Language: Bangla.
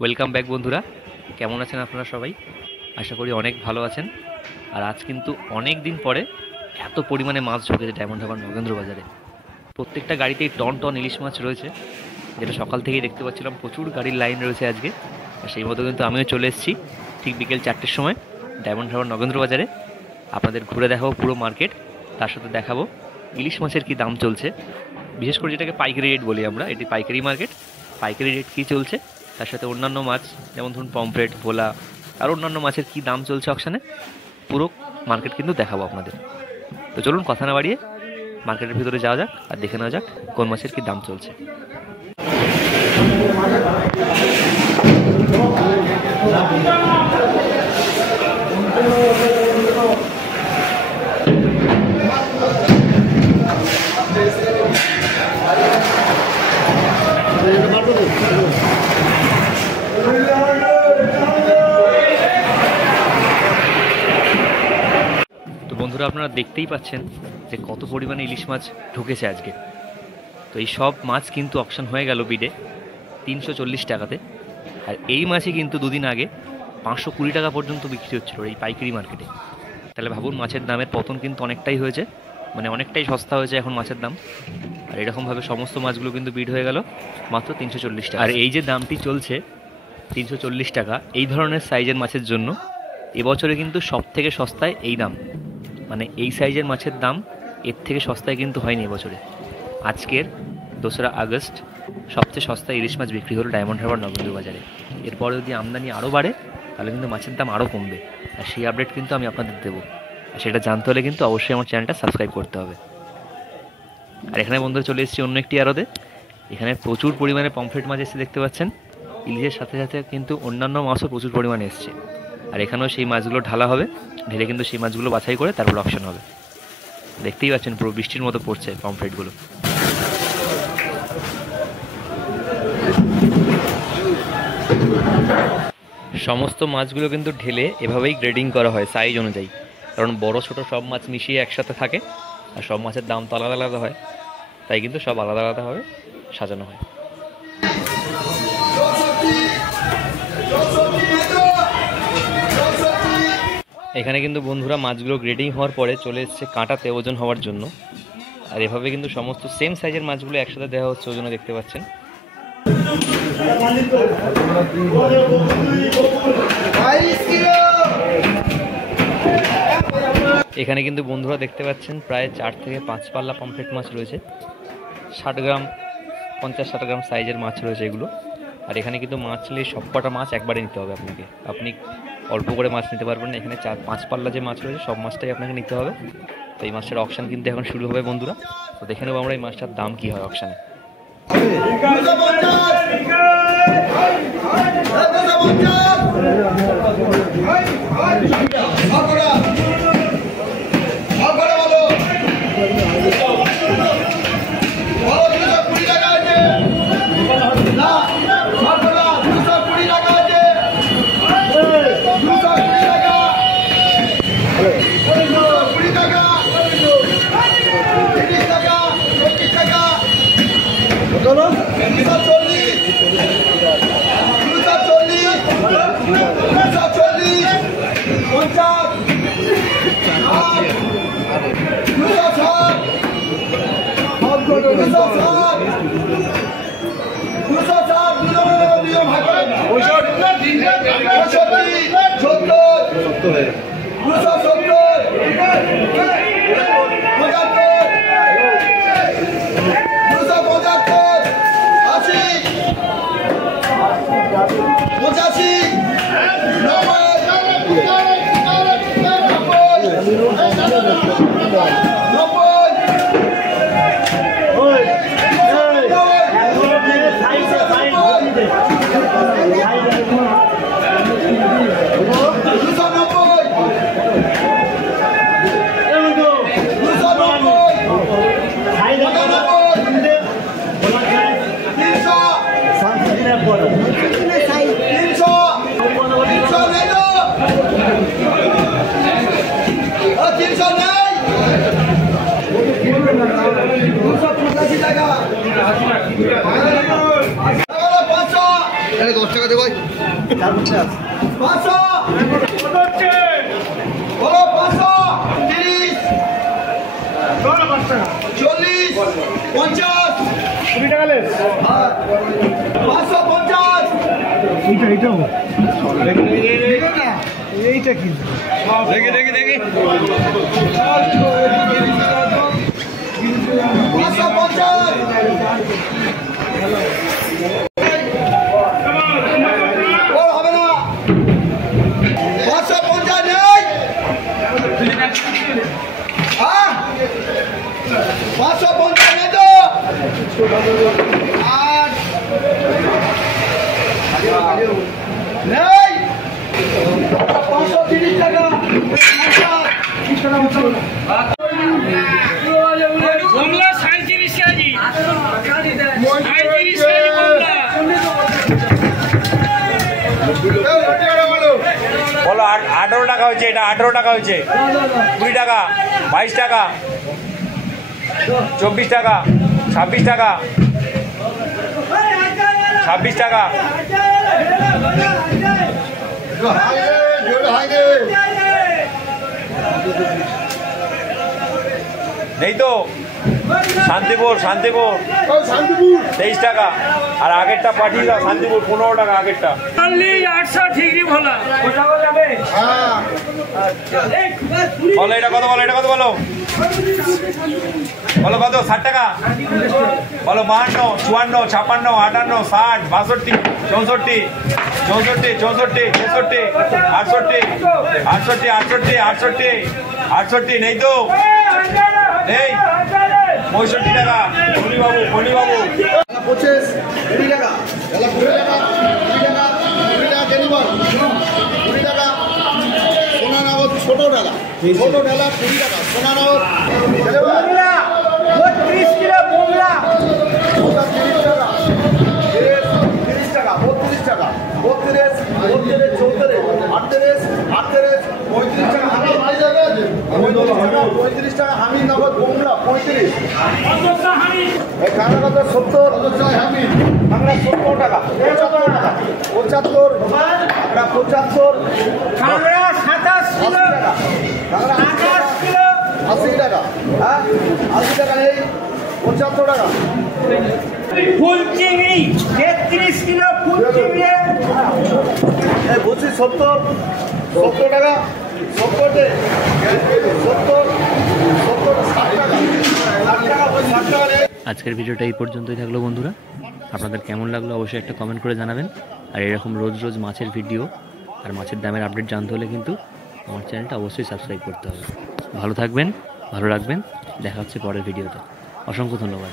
ওয়েলকাম ব্যাক বন্ধুরা, কেমন আছেন আপনারা সবাই? আশা করি অনেক ভালো আছেন। আর আজ কিন্তু অনেক দিন পরে এত পরিমাণে মাছ ঢুকেছে ডায়মন্ড হারবার নগেন্দ্র বাজারে। প্রত্যেকটা গাড়িতেই টন টন ইলিশ মাছ রয়েছে, যেটা সকাল থেকেই দেখতে পাচ্ছিলাম। প্রচুর গাড়ির লাইন রয়েছে আজকে। আর সেই মতো কিন্তু আমিও চলে এসেছি ঠিক বিকেল 4টের সময় ডায়মন্ড হারবার নগেন্দ্র বাজারে। আপনাদের ঘুরে দেখাবো পুরো মার্কেট, তার সাথে দেখাবো ইলিশ মাছের কী দাম চলছে। বিশেষ করে যেটাকে পাইকারি রেট বলি আমরা, এটি পাইকারি মার্কেট। পাইকারি রেট কী চলছে, তার সাথে অন্যান্য মাছ যেমন ধরুন পমফ্রেট, ভোলা আর অন্যান্য মাছের কী দাম চলছে অকশানে, পুরো মার্কেট কিন্তু দেখাবো আপনাদের। তো চলুন কথা না বাড়িয়ে মার্কেটের ভিতরে যাওয়া যাক আর দেখে নেওয়া যাক কোন মাছের কী দাম চলছে। তো বন্ধুরা, আপনারা দেখতেই পাচ্ছেন যে কত পরিমাণে ইলিশ মাছ ঢুকেছে আজকে। তো এই সব মাছ কিন্তু অকশন হয়ে গেল বিডে 340 টাকাতে। আর এই মাছই কিন্তু দুদিন আগে 520 টাকা পর্যন্ত বিক্রি হচ্ছিল এই পাইকারি মার্কেটে। তাহলে ভাবুন, মাছের দামের পতন কিন্তু অনেকটাই হয়েছে, মানে অনেকটাই সস্তা হয়েছে এখন মাছের দাম। আর এরকমভাবে সমস্ত মাছগুলো কিন্তু বিড হয়ে গেল মাত্র 340 টাকা। আর এই যে দামটি চলছে 340 টাকা এই ধরনের সাইজের মাছের জন্য, এবছরে কিন্তু সব থেকে সস্তায় এই দাম। মানে এই সাইজের মাছের দাম এর থেকে সস্তায় কিন্তু হয়নি এবছরে। আজকের 2রা আগস্ট সবচেয়ে সস্তা ইলিশ মাছ বিক্রি হলো ডায়মন্ড হারবার নগেন্দ্র বাজারে। এরপরে যদি আমদানি আরও বাড়ে তাহলে কিন্তু মাছের দাম আরও কমবে, আর সেই আপডেট কিন্তু আমি আপনাদের দেবো। আর সেটা জানতে হলে কিন্তু অবশ্যই আমার চ্যানেলটা সাবস্ক্রাইব করতে হবে। আর এখানে বন্ধুরা চলে এসেছি অন্য একটি আড়তে। এখানে প্রচুর পরিমাণে পমফ্রেট মাছ এসে দেখতে পাচ্ছেন। ইলিশের সাথে সাথে কিন্তু অন্যান্য মাছও প্রচুর পরিমাণে এসছে। আর এখানেও সেই মাছগুলো ঢালা হবে, ঢেলে কিন্তু সেই মাছগুলো বাছাই করে তারপর অকশন হবে। দেখতেই পাচ্ছেন পুরো বৃষ্টির মতো পড়ছে পমফ্রেটগুলো। সমস্ত মাছগুলো কিন্তু ঢেলে এভাবেই গ্রেডিং করা হয় সাইজ অনুযায়ী, কারণ বড় ছোট সব মাছ মিশিয়ে একসাথে থাকে আর সব মাছের দাম তো আলাদা আলাদা হয়, তাই কিন্তু সব আলাদা আলাদাভাবে সাজানো হয়। এখানে কিন্তু বন্ধুরা মাছগুলো গ্রেডিং হওয়ার পরে চলে এসছে কাঁটাতে ওজন হওয়ার জন্য। আর এভাবে কিন্তু সমস্ত সেম সাইজের মাছগুলো একসাথে দেওয়া হচ্ছে ওজনে, দেখতে পাচ্ছেন। এখানে কিন্তু বন্ধুরা দেখতে পাচ্ছেন প্রায় 4 থেকে 5 পাল্লা পমফ্রেট মাছ রয়েছে। 60 গ্রাম 50-60 গ্রাম সাইজের মাছ রয়েছে এগুলো। আর এখানে কিন্তু মাছ নিলে সবকটা মাছ একবারে নিতে হবে আপনাকে, আপনি অল্প করে মাছ নিতে পারবেন না। এখানে 4-5 পাল্লা যে মাছ রয়েছে সব মাছটাই আপনাকে নিতে হবে। তো এই মাছটার অকশন কিন্তু এখন শুরু হবে বন্ধুরা। তো দেখে নেবো আমরা এই মাছটার দাম কী হয় অকশানে। এইটা কি দেখি দেখি দেখি হবে না 550 নেই 550 নেই তো আর নেই 530 টাকা কমলা 37 কেজি 37 কেজি কমলা বলো 18 টাকা হয়েছে, এটা 18 টাকা হয়েছে, 20 টাকা, 22 টাকা, 24 টাকা, 26 টাকা, 26 টাকা, নেই তো শান্তিপুর শান্তিপুর 23 টাকা, আর আগেরটা পাঠিয়ে দাও শান্তিপুর 15 টাকা আগেরটা। 800 ডিগ্রি ভোলা বলো এটা কত, বলো এটা কত, বলো বলো কত, 60 টাকা, বলো 52, 54, 56, 58, 60, 62, 64, 64, 64, 63, 68, 68, 68, 68, 68, নেই তো নেই 65 টাকা, ফণিবাবু ফণিবাবু 25 20 টাকা 20 টাকা 20 টাকা 20 টাকা ডেলিভার 20 টাকা সোনা নগদ ছোট ডালা 20 টাকা সোনা নগদ 32 কিলো বোমলা 30 টাকা 30 টাকা 32 টাকা 32 34 38 35 টাকা পঁয়ত্রিশ টাকা হামি নগদ বোমলা 35 কাঁকড়া কত 70 হামি কাঁকড়া 70 টাকা 75 টাকা 75 কাঁকড়া 75 কাঁকড়া 27 কিলো কাঁকড়া 28 কিলো 80 টাকা হ্যাঁ 80 টাকা নেই 75 টাকা ফুল চিংড়ি 33 কিলো ফুল চিংড়ি বলছি 70 টাকা 70 60 টাকা আজকের ভিডিওটা এই পর্যন্তই থাকলো বন্ধুরা। আপনাদের কেমন লাগলো অবশ্যই একটা কমেন্ট করে জানাবেন। আর এরকম রোজ রোজ মাছের ভিডিও আর মাছের দামের আপডেট জানতে হলে কিন্তু আমার চ্যানেলটা অবশ্যই সাবস্ক্রাইব করতে হবে। ভালো থাকবেন, ভালো রাখবেন, দেখা হচ্ছে পরের ভিডিওতে। অসংখ্য ধন্যবাদ।